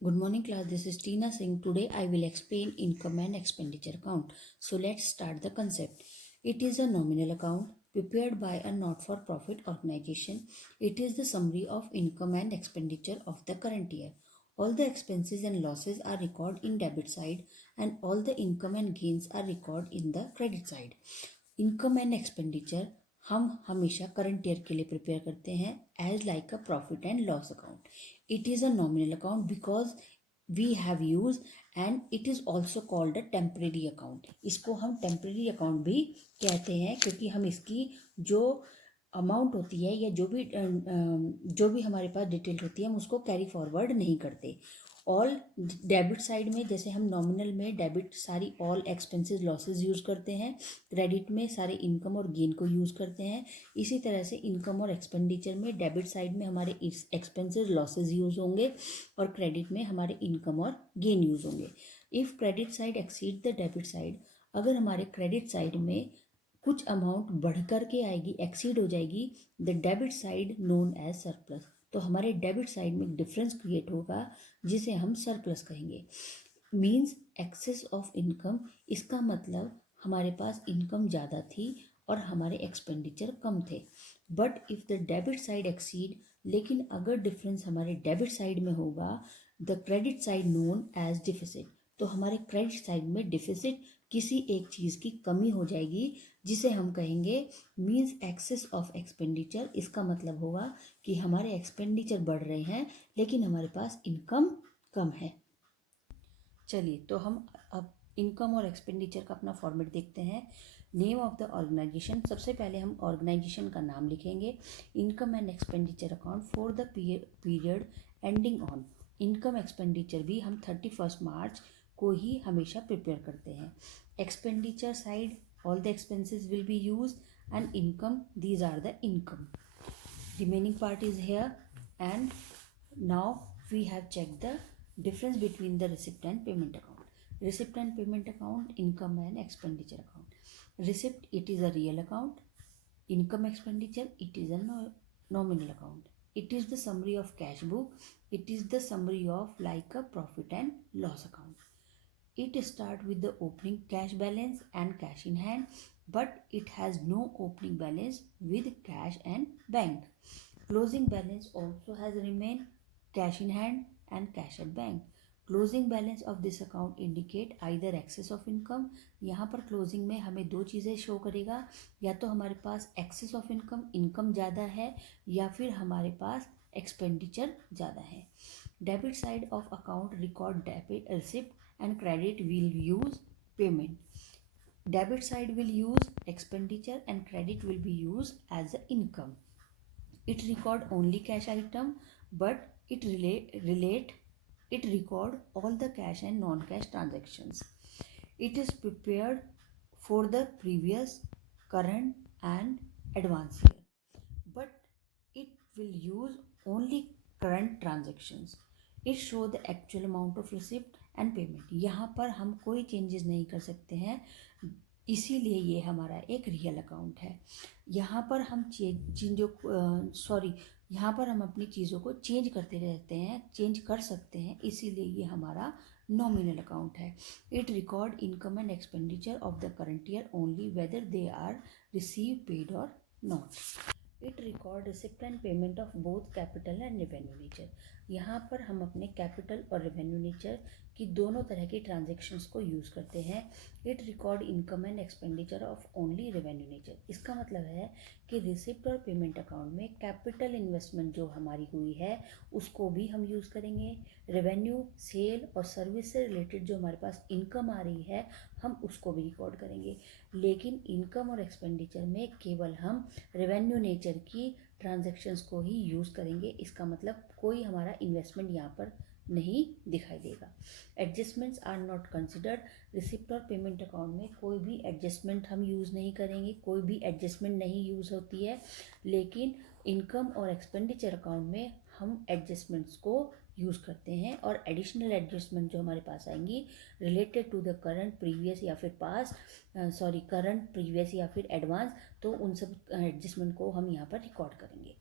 Good morning class, this is Tina Singh. Today I will explain income and expenditure account. So let's start the concept. It is a nominal account prepared by a not-for-profit organization. It is the summary of income and expenditure of the current year. All the expenses and losses are recorded in debit side and all the income and gains are recorded in the credit side. Income and expenditure हम हमेशा current year के लिए prepare करते हैं as like a profit and loss account. It is a nominal account because we have use and it is also called a temporary account. इसको हम temporary account भी कहते हैं क्योंकि हम इसकी जो अमाउंट होती है या जो भी हमारे पास डिटेल होती है हम उसको कैरी फॉरवर्ड नहीं करते. ऑल डेबिट साइड में जैसे हम नॉमिनल में डेबिट सारी ऑल एक्सपेंसेस लॉसेस यूज़ करते हैं, क्रेडिट में सारे इनकम और गेन को यूज़ करते हैं. इसी तरह से इनकम और एक्सपेंडिचर में डेबिट साइड में हमारे एक्सपेंसेस लॉसेस यूज़ होंगे और क्रेडिट में हमारे इनकम और गेन यूज़ होंगे. If credit side exceed the debit side, अगर हमारे क्रेडिट साइड में कुछ अमाउंट बढ़ कर के आएगी, एक्सीड हो जाएगी, the debit side known as surplus, तो हमारे डेबिट साइड में डिफरेंस क्रिएट होगा जिसे हम सरप्लस कहेंगे. मीन्स एक्सेस ऑफ इनकम, इसका मतलब हमारे पास इनकम ज़्यादा थी और हमारे एक्सपेंडिचर कम थे. But if the debit side exceed, लेकिन अगर डिफरेंस हमारे डेबिट साइड में होगा, the credit side known as deficit, तो हमारे क्रेडिट साइड में डिफिसिट किसी एक चीज़ की कमी हो जाएगी जिसे हम कहेंगे मीन्स एक्सेस ऑफ एक्सपेंडिचर. इसका मतलब होगा कि हमारे एक्सपेंडिचर बढ़ रहे हैं लेकिन हमारे पास इनकम कम है. चलिए तो हम अब इनकम और एक्सपेंडिचर का अपना फॉर्मेट देखते हैं. नेम ऑफ द ऑर्गेनाइजेशन, सबसे पहले हम ऑर्गेनाइजेशन का नाम लिखेंगे. Income and expenditure account for the period ending on, income expenditure भी हम 31 मार्च को ही हमेशा प्रिपेयर करते हैं. Expenditure side all the expenses will be used and income, these are the income. Remaining part is here. And now we have checked the difference between the receipt and payment account. Receipt and payment account, income and expenditure account. Receipt, it is a real account. Income expenditure, it is a nominal account. It is the summary of cash book. It is the summary of like a profit and loss account. It starts with the opening cash balance and cash in hand, but it has no opening balance with cash and bank. Closing balance also has remained cash in hand and cash at bank. Closing balance of this account indicate either excess of income. यहाँ पर closing में हमें दो चीज़ें show करेगा, या तो हमारे पास excess of income, इनकम ज़्यादा है, या फिर हमारे पास एक्सपेंडिचर ज़्यादा है. Debit side of account record debit receipt and credit will use payment. Debit side will use expenditure and credit will be used as a income. It record only cash item, but it record all the cash and non-cash transactions. It is prepared for the previous, current and advance year, but it will use only current transactions. It show the actual amount of receipt and payment. यहाँ पर हम कोई changes नहीं कर सकते हैं, इसीलिए ये हमारा एक रियल अकाउंट है. यहाँ पर हम यहाँ पर हम अपनी चीज़ों को चेंज करते रहते हैं, चेंज कर सकते हैं, इसीलिए ये हमारा नॉमिनल अकाउंट है. It record income and expenditure of the current year only whether they are receive paid और not. It record receipt and payment of both capital and revenue nature. यहाँ पर हम अपने कैपिटल और रेवेन्यू नेचर की दोनों तरह की ट्रांजेक्शन्स को यूज़ करते हैं. It record income and expenditure of only revenue nature. इसका मतलब है कि रिसिप्ट और पेमेंट अकाउंट में कैपिटल इन्वेस्टमेंट जो हमारी हुई है उसको भी हम यूज़ करेंगे. रेवेन्यू, सेल और सर्विस से रिलेटेड जो हमारे पास इनकम आ रही है हम उसको भी रिकॉर्ड करेंगे. लेकिन इनकम और एक्सपेंडिचर में केवल हम रेवेन्यू नेचर की ट्रांजैक्शंस को ही यूज़ करेंगे. इसका मतलब कोई हमारा इन्वेस्टमेंट यहाँ पर नहीं दिखाई देगा. Adjustments are not considered. Receipt और पेमेंट अकाउंट में कोई भी एडजस्टमेंट हम यूज़ नहीं करेंगे, कोई भी एडजस्टमेंट नहीं यूज़ होती है. लेकिन इनकम और एक्सपेंडिचर अकाउंट में हम एडजस्टमेंट्स को यूज़ करते हैं और एडिशनल एडजस्टमेंट जो हमारे पास आएंगी related to the current, previous या फिर करंट, प्रीवियस या फिर एडवांस, तो उन सब एडजस्टमेंट को हम यहाँ पर रिकॉर्ड करेंगे.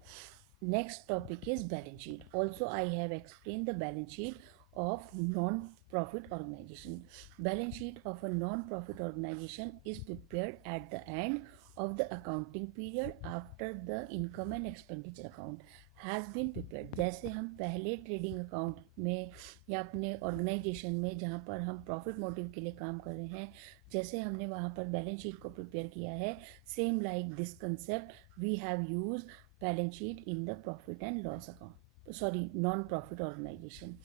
Next topic is balance sheet. Also I have explained the balance sheet of non-profit organization. Balance sheet of a non-profit organization is prepared at the end of the accounting period after the income and expenditure account has been prepared. जैसे हम पहले trading account में या अपने organisation में जहाँ पर हम प्रॉफिट मोटिव के लिए काम कर रहे हैं, जैसे हमने वहाँ पर बैलेंस शीट को प्रिपेयर किया है, same like this concept we have use balance sheet in the profit and loss account, sorry, non profit organisation.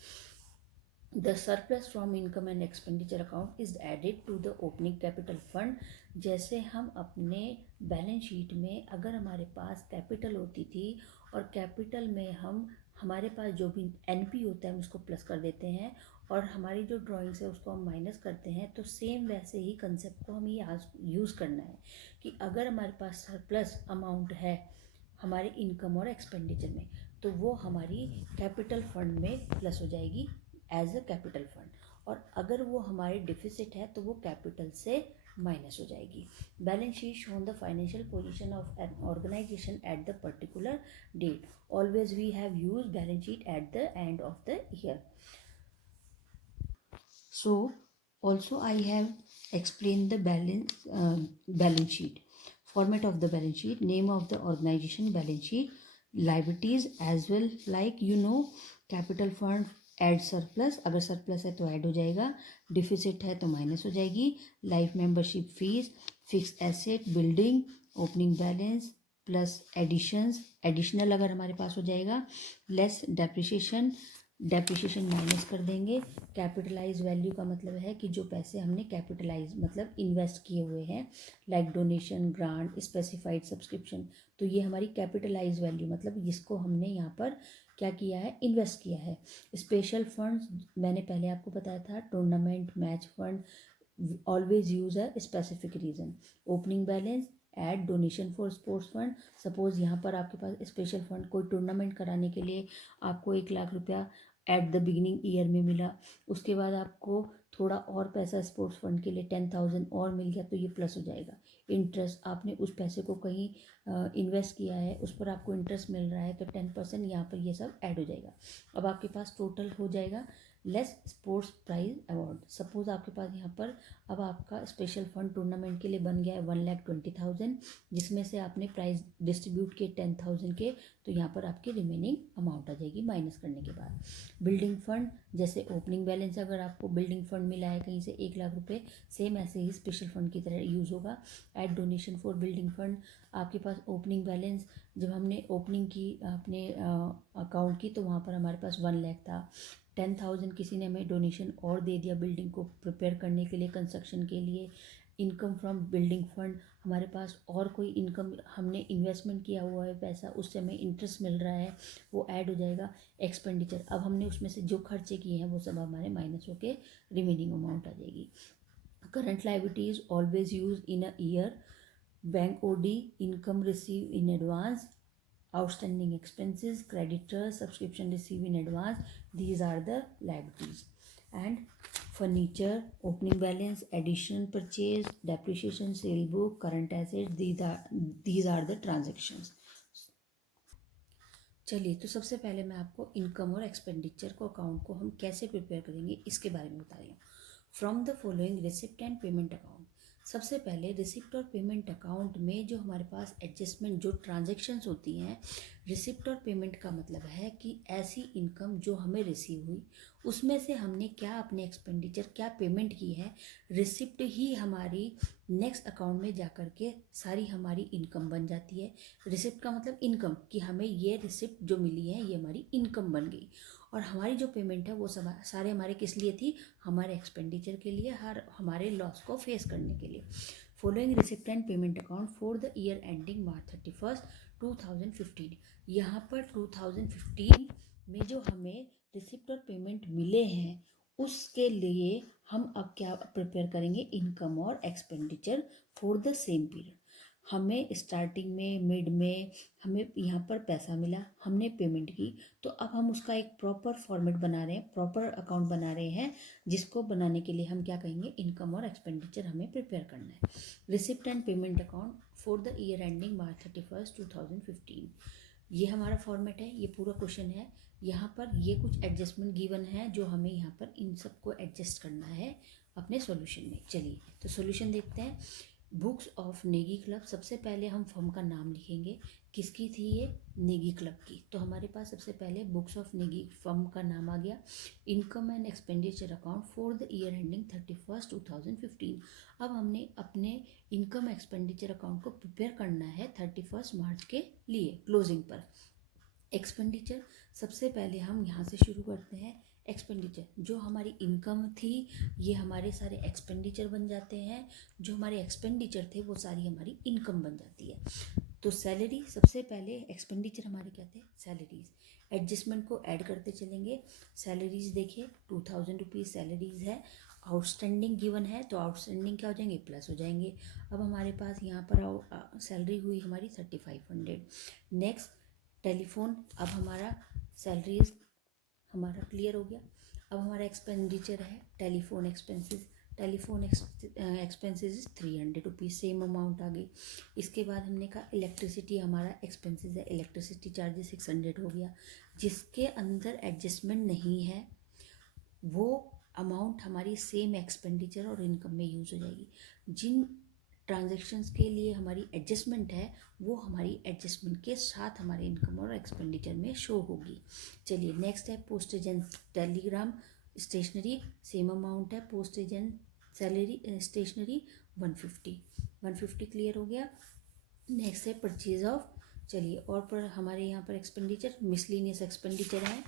The surplus from income and expenditure account is added to the opening capital fund। जैसे हम अपने balance sheet में अगर हमारे पास capital होती थी और capital में हम हमारे पास जो भी एनपी होता है हम उसको प्लस कर देते हैं और हमारी जो ड्राइंग्स है उसको हम माइनस करते हैं, तो सेम वैसे ही कंसेप्ट को हमें यूज़ करना है कि अगर हमारे पास सरप्लस अमाउंट है हमारे इनकम और एक्सपेंडिचर में, तो वो हमारी कैपिटल फंड में प्लस हो जाएगी एज अ कैपिटल फंड, और अगर वो हमारे डिफिसिट है तो वो कैपिटल से माइनस हो जाएगी। Balance sheet shown the financial position of an organisation at the particular date. Always we have use balance sheet at the end of the year. So also I have explained the balance sheet. Format of the balance sheet, name of the organization, balance sheet, liabilities as well, like capital fund add surplus, अगर surplus है तो add हो जाएगा, deficit है तो minus हो जाएगी, life membership fees, fix asset, building, opening balance plus additions, additional अगर हमारे पास हो जाएगा, लेस डेप्रिसिएशन, डेप्रिसिएशन माइनस कर देंगे। कैपिटलाइज वैल्यू का मतलब है कि जो पैसे हमने कैपिटलाइज मतलब इन्वेस्ट किए हुए हैं, like donation, grant, specified subscription, तो ये हमारी कैपिटलाइज वैल्यू मतलब इसको हमने यहाँ पर क्या किया है, इन्वेस्ट किया है। स्पेशल फंड्स मैंने पहले आपको बताया था, tournament, match fund always use a specific reason. Opening balance, add donation for sports fund, suppose यहाँ पर आपके पास स्पेशल फंड कोई टूर्नामेंट कराने के लिए आपको 1 लाख रुपया एट द बिगिनिंग ईयर में मिला, उसके बाद आपको थोड़ा और पैसा स्पोर्ट्स फंड के लिए 10,000 और मिल गया, तो ये प्लस हो जाएगा। इंटरेस्ट, आपने उस पैसे को कहीं इन्वेस्ट किया है, उस पर आपको इंटरेस्ट मिल रहा है, तो 10% यहाँ पर ये सब ऐड हो जाएगा। अब आपके पास टोटल हो जाएगा less sports prize award. Suppose आपके पास यहाँ पर अब आपका स्पेशल फंड टूर्नामेंट के लिए बन गया है 1,20,000, जिसमें से आपने प्राइज डिस्ट्रीब्यूट किए 10,000 के, तो यहाँ पर आपकी रिमेनिंग अमाउंट आ जाएगी माइनस करने के बाद। बिल्डिंग फंड, जैसे ओपनिंग बैलेंस अगर आपको बिल्डिंग फंड मिला है कहीं से 1 लाख रुपये, सेम ऐसे ही स्पेशल फंड की तरह यूज़ होगा। Add donation for building fund, आपके पास ओपनिंग बैलेंस जब हमने ओपनिंग की अपने अकाउंट की तो वहाँ पर हमारे पास 1 लाख था, 10,000 किसी ने हमें डोनेशन और दे दिया बिल्डिंग को प्रिपेयर करने के लिए, कंस्ट्रक्शन के लिए। इनकम फ्रॉम बिल्डिंग फंड, हमारे पास और कोई इनकम हमने इन्वेस्टमेंट किया हुआ है पैसा, उससे हमें इंटरेस्ट मिल रहा है, वो ऐड हो जाएगा। एक्सपेंडिचर, अब हमने उसमें से जो खर्चे किए हैं वो सब हमारे माइनस होके रिमेनिंग अमाउंट आ जाएगी। Current liabilities always use in a year, bank OD, income receive in advance, outstanding expenses, creditors, subscription receive in advance, these are the liabilities. And furniture, opening balance, addition, purchase, depreciation, sale book, current assets, these are the transactions. चलिए, तो सबसे पहले मैं आपको income और expenditure को account को हम कैसे प्रिपेयर करेंगे इसके बारे में बता रही हूँ। From the following receipt and payment account, सबसे पहले रिसिप्ट और पेमेंट अकाउंट में जो हमारे पास एडजस्टमेंट जो ट्रांजैक्शंस होती हैं, रिसिप्ट और पेमेंट का मतलब है कि ऐसी इनकम जो हमें रिसीव हुई उसमें से हमने क्या अपने एक्सपेंडिचर क्या पेमेंट की है, रिसिप्ट ही हमारी नेक्स्ट अकाउंट में जा कर के सारी हमारी इनकम बन जाती है। रिसिप्ट का मतलब इनकम, कि हमें ये रिसिप्ट जो मिली है ये हमारी इनकम बन गई, और हमारी जो पेमेंट है वो सब सारे हमारे किस लिए थी, हमारे एक्सपेंडिचर के लिए, हमारे लॉस को फेस करने के लिए। Following receipt and payment account for the year ending मार्च 31, 2015। यहाँ पर 2015 में जो हमें रिसिप्ट और पेमेंट मिले हैं उसके लिए हम अब क्या प्रिपेयर करेंगे, इनकम और expenditure for the same period. हमें स्टार्टिंग में, मिड में हमें यहाँ पर पैसा मिला, हमने पेमेंट की, तो अब हम उसका एक प्रॉपर फॉर्मेट बना रहे हैं, प्रॉपर अकाउंट बना रहे हैं, जिसको बनाने के लिए हम क्या कहेंगे, इनकम और एक्सपेंडिचर हमें प्रिपेयर करना है। Receipt and payment account for the year ending मार्च 31, 2015। ये हमारा फॉर्मेट है, ये पूरा क्वेश्चन है। यहाँ पर ये कुछ एडजस्टमेंट गिवन है जो हमें यहाँ पर इन सबको एडजस्ट करना है अपने सॉल्यूशन में। चलिए तो सॉल्यूशन देखते हैं। बुक्स ऑफ नेगी क्लब, सबसे पहले हम फर्म का नाम लिखेंगे। किसकी थी ये? नेगी क्लब की। तो हमारे पास सबसे पहले बुक्स ऑफ नेगी फर्म का नाम आ गया। Income and expenditure account for the year ending 31 2015। अब हमने अपने इनकम एक्सपेंडिचर अकाउंट को प्रिपेयर करना है 31 मार्च के लिए क्लोजिंग पर। एक्सपेंडिचर, सबसे पहले हम यहाँ से शुरू करते हैं। एक्सपेंडिचर, जो हमारी इनकम थी ये हमारे सारे एक्सपेंडिचर बन जाते हैं, जो हमारे एक्सपेंडिचर थे वो सारी हमारी इनकम बन जाती है। तो सैलरी, सबसे पहले एक्सपेंडिचर हमारे क्या थे? सैलरीज। एडजस्टमेंट को ऐड करते चलेंगे। सैलरीज देखिए 2000 रुपीज़ सैलरीज है। आउटस्टैंडिंग गिवन है तो आउटस्टैंडिंग क्या हो जाएंगे? प्लस हो जाएंगे। अब हमारे पास यहाँ पर सैलरी हुई हमारी 3500। नेक्स्ट टेलीफोन, अब हमारा सैलरीज हमारा क्लियर हो गया। अब हमारा एक्सपेंडिचर है telephone expenses. Telephone expenses 300 rupees, same amount आ गई। इसके बाद हमने कहा इलेक्ट्रिसिटी हमारा एक्सपेंसेस है, इलेक्ट्रिसिटी चार्जेस 600 हो गया। जिसके अंदर एडजस्टमेंट नहीं है वो अमाउंट हमारी सेम एक्सपेंडिचर और इनकम में यूज़ हो जाएगी। जिन ट्रांजैक्शंस के लिए हमारी एडजस्टमेंट है वो हमारी एडजस्टमेंट के साथ हमारे इनकम और एक्सपेंडिचर में शो होगी। चलिए नेक्स्ट है postage and telegram stationery, same amount है। Postage and salary stationery 150 clear हो गया। नेक्स्ट है परचेज ऑफ, चलिए और पर हमारे यहाँ पर एक्सपेंडिचर मिसलिनियस एक्सपेंडिचर है।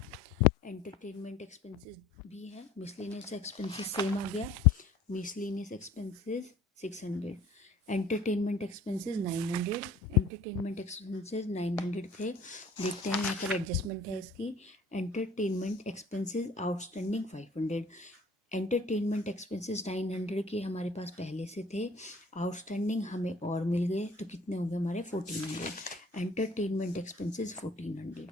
एंटरटेनमेंट एक्सपेंसेस भी हैं। मिसलिनियस एक्सपेंसेस सेम आ गया। Miscellaneous expenses 600, entertainment expenses 900। Entertainment expenses 900 थे। देखते हैं यहाँ पर एडजस्टमेंट है इसकी। Entertainment expenses outstanding 500। Entertainment expenses 900 के हमारे पास पहले से थे, आउटस्टैंडिंग हमें और मिल गए तो कितने हो गए हमारे 1400। Entertainment expenses 1400।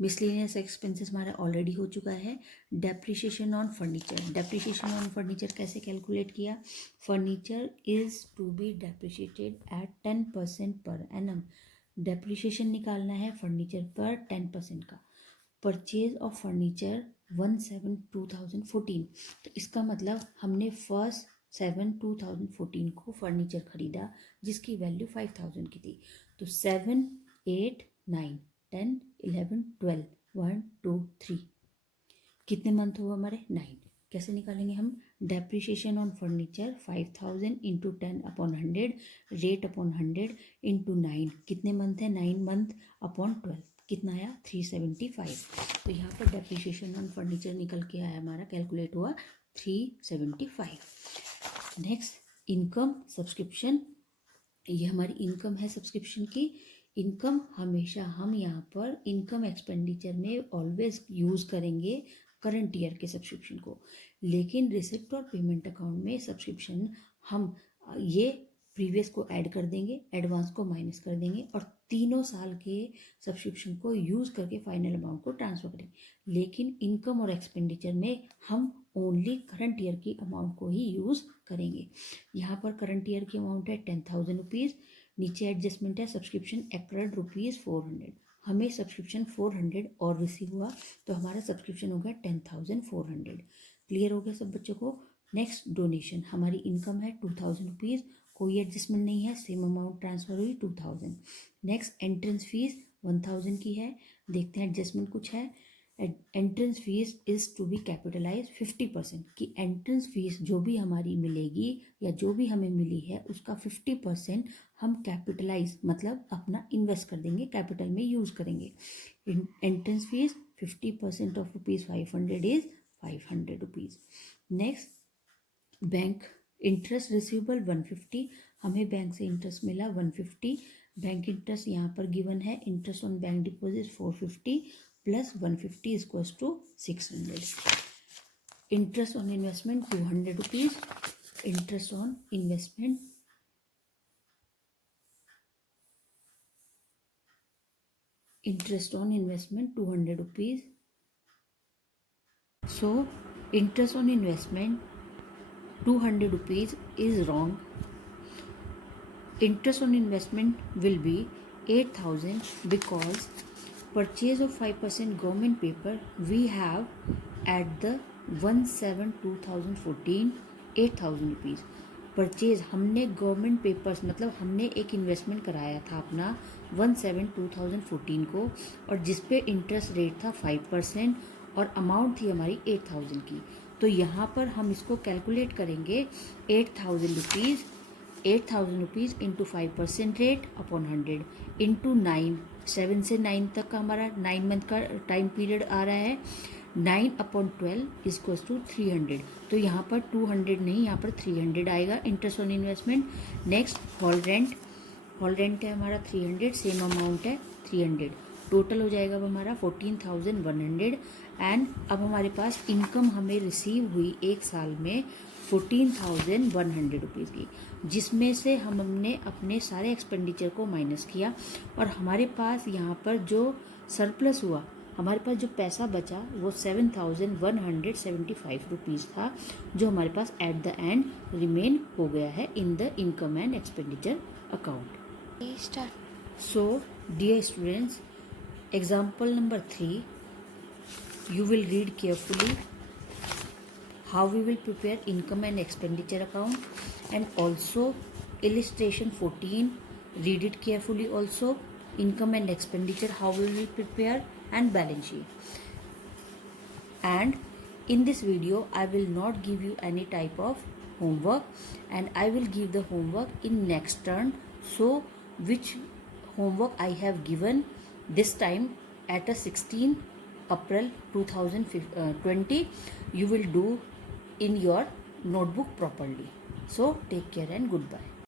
मिसलेनियस एक्सपेंसेस हमारा ऑलरेडी हो चुका है। Depreciation on furniture, depreciation on furniture कैसे कैलकुलेट किया? Furniture is to be depreciated at 10% per annum. Depreciation निकालना है फर्नीचर पर 10% का। परचेज ऑफ फर्नीचर 1/7/2014, तो इसका मतलब हमने 1/7/2014 को फर्नीचर खरीदा जिसकी वैल्यू 5000 की थी। तो 7, 8, 9, 10, 11, 12, 1, 2, 3 कितने मंथ हुआ हमारे? 9। कैसे निकालेंगे हम? Depreciation on furniture 5000 into 10/100 rate upon 100 into 9, कितने मंथ है? 9 मंथ अपॉन 12, कितना आया? 375। तो यहाँ पर डेप्रिसिएशन ऑन फर्नीचर निकल के आया हमारा, कैलकुलेट हुआ 375। नेक्स्ट इनकम सब्सक्रिप्शन, ये हमारी इनकम है सब्सक्रिप्शन की। इनकम हमेशा हम यहाँ पर इनकम एक्सपेंडिचर में ऑलवेज यूज़ करेंगे करंट ईयर के सब्सक्रिप्शन को, लेकिन रिसिप्ट और पेमेंट अकाउंट में सब्सक्रिप्शन हम ये प्रीवियस को ऐड कर देंगे, एडवांस को माइनस कर देंगे और तीनों साल के सब्सक्रिप्शन को यूज़ करके फाइनल अमाउंट को ट्रांसफ़र करेंगे। लेकिन इनकम और एक्सपेंडिचर में हम ओनली करंट ईयर की अमाउंट को ही यूज़ करेंगे। यहाँ पर करंट ईयर की अमाउंट है 10,000 रुपीज़। नीचे एडजस्टमेंट है सब्सक्रिप्शन एक्रेड रुपीज़ 400। हमें सब्सक्रिप्शन 400 और रिसीव हुआ तो हमारा सब्सक्रिप्शन हो गया 10,400। क्लियर हो गया सब बच्चों को? नेक्स्ट डोनेशन, हमारी इनकम है 2000 रुपीज़, कोई एडजस्टमेंट नहीं है, सेम अमाउंट ट्रांसफर हुई 2000। नेक्स्ट एंट्रेंस फीस 1000 की है, देखते हैं एडजस्टमेंट कुछ है। Entrance fees is to be capitalise 50%, की एंट्रेंस फीस जो भी हमारी मिलेगी या जो भी हमें मिली है उसका 50% हम कैपिटलाइज मतलब अपना इन्वेस्ट कर देंगे, कैपिटल में यूज़ करेंगे। Entrance fees 50% of ₹500 is 500 rupees. Next bank interest receivable 150, हमें बैंक से इंटरेस्ट मिला 150। बैंक इंटरेस्ट यहाँ पर गिवन है, interest on bank deposit 450 plus 150 equals to 600। Interest on investment 200 rupees. Interest on investment interest on investment 200 rupees. So interest on investment 200 rupees is wrong. Interest on investment will be 8,000 because purchase of 5% government paper we have at the 1/7/2014 8,000 rupees. Purchase हमने government papers मतलब हमने एक investment कराया था अपना 1/7/2014 को, और जिस पे इंटरेस्ट रेट था 5% और अमाउंट थी हमारी 8,000 की। तो यहाँ पर हम इसको कैलकुलेट करेंगे 8,000 rupees into 5% rate upon 100 into 9, 7 से 9 तक का हमारा 9 मंथ का टाइम पीरियड आ रहा है। 9/12 इक्वल्स टू 300। तो यहाँ पर 200 नहीं, यहाँ पर 300 आएगा interest on investment. Next hall rent है हमारा 300, सेम अमाउंट है 300, टोटल हो जाएगा अब हमारा 14,100। एंड अब हमारे पास इनकम हमें रिसीव हुई एक साल में 14,100 रुपीज़ की, जिसमें से हमने अपने सारे एक्सपेंडिचर को माइनस किया और हमारे पास यहाँ पर जो सरप्लस हुआ, हमारे पास जो पैसा बचा वो 7,175 रुपीज़ था, जो हमारे पास एट द एंड रिमेन हो गया है in the income and expenditure account. So dear students, example number 3, you will read carefully how we will prepare income and expenditure account, and also illustration 14, read it carefully also, income and expenditure how we will prepare, and balance sheet. And in this video I will not give you any type of homework, and I will give the homework in next turn. So which homework I have given this time at a 16 April 2020, you will do in your notebook properly. So take care and goodbye.